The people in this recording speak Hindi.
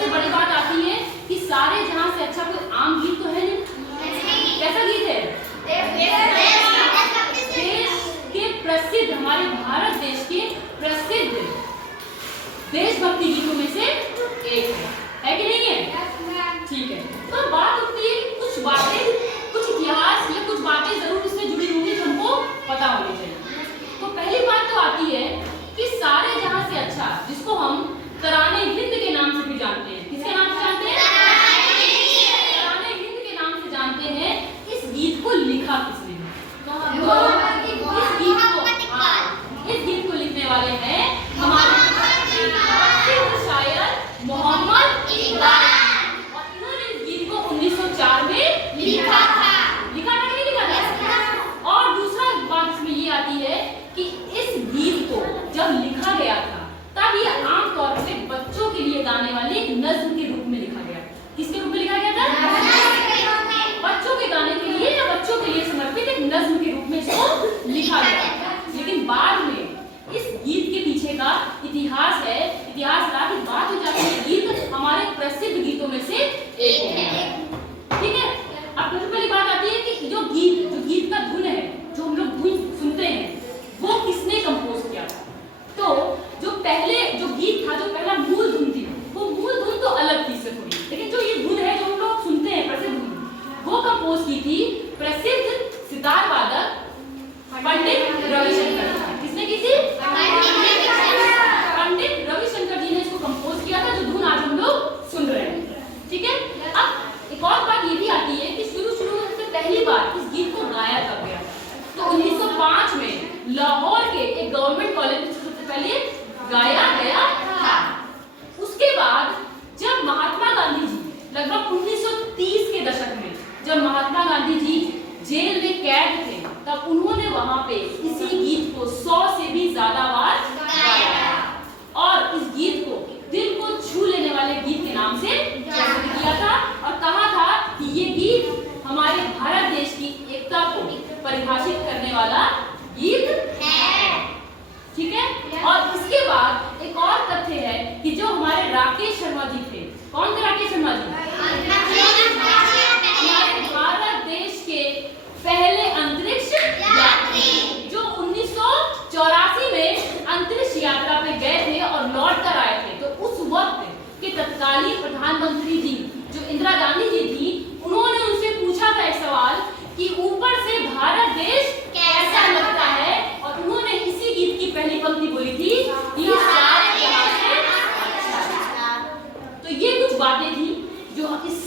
सबसे बड़ी बात आती है कि सारे जहां से अच्छा कोई आम गीत तो है नहीं। कैसा गीत है? देश के प्रसिद्ध, हमारे भारत देश के प्रसिद्ध देशभक्ति गीतों में से एक है कि नहीं है? ठीक है, तो बात होती है कुछ बातें, कुछ इतिहास या कुछ बातें जरूर इससे जुड़ी होंगी जो हमको पता होनी चाहिए। तो पहली बात तो आती है कि सारे जहां से अच्छा, जिसको हम तराने हिंद के नाम से भी जानते हैं। किसके नाम से जानते हैं? तराने हिंद के नाम से जानते हैं। इस गीत को लिखा किसने? इस गीत को लिखने वाले हैं हमारे शायर मोहम्मद इकबाल, और इन्होंने इस गीत को 1904 में लिखा था। लिखा था कि नहीं लिखा था? और दूसरा बात इसमें ये आती है कि इस गीत को जब लिखा गया था तब ये आमतौर पे बच्चों के लिए गाने वाले एक नज्म के रूप में लिखा गया। किसके रूप में लिखा गया था? बच्चों के गाने के लिए या बच्चों के लिए समर्पित एक नज्म के रूप में इसको लिखा गया। लेकिन बाद में इस गीत के पीछे का इतिहास है, इतिहास रहा कि बात हो जाती है गीत हमारे प्रसिद्ध गीतों में से एक है। ठीक है, अब सबसे पहली बात आती है कि जो गीत का धुन है, जो हम लोग धुन सुनते हैं, वो किसने कंपोज किया था? तो जो गीत था, जो पहला मूल धुन थी, वो मूल धुन तो अलग थी इससे थोड़ी, लेकिन जो ये धुन है जो हम लोग सुनते हैं प्रसिद्ध धुन, वो कंपोज की थी प्रसिद्ध सितार वादक पंडित रविशंकर। किसने की थी? पंडित रविशंकर जी ने इसको कंपोज किया था, जो धुन आज हम लोग सुन रहे हैं। ठीक है, अब एक और बात ये भी आती है कि शुरू में सबसे पहली बार इस गीत को गाया कब गया? तो 1905 में लाहौर के एक गवर्नमेंट कॉलेज में सबसे पहले गाया गया था। उसके बाद जब महात्मा गांधी जी लगभग 1930 के दशक में, जब महात्मा गांधी जी जेल में कैद थे, तब उन्होंने वहां पे इसी गीत को 100 से भी ज्यादा बार गाया, और इस गीत को दिल को छू लेने वाले गीत के नाम से प्रसिद्ध किया था, और कहा था कि ये गीत हमारे भारत देश की एकता को परिभाषित करने वाला गीत है। ठीक है, और इसके बाद एक और तथ्य है कि जो हमारे राकेश शर्मा जी थे, कौन थे राकेश शर्मा जी? हमारे भारत देश के पहले अंतरिक्ष यात्री, जो 1984 में अंतरिक्ष यात्रा पे गए थे और लौट कर आए थे। तो उस वक्त के तत्कालीन प्रधानमंत्री जी जो इंदिरा गांधी जी थी, उन्होंने उनसे पूछा था एक सवाल कि ऊपर से भारत देश कैसा लगता है, और उन्होंने इसी गीत की पहली पंक्ति बोली थी कि तो ये कुछ बातें थी जो इस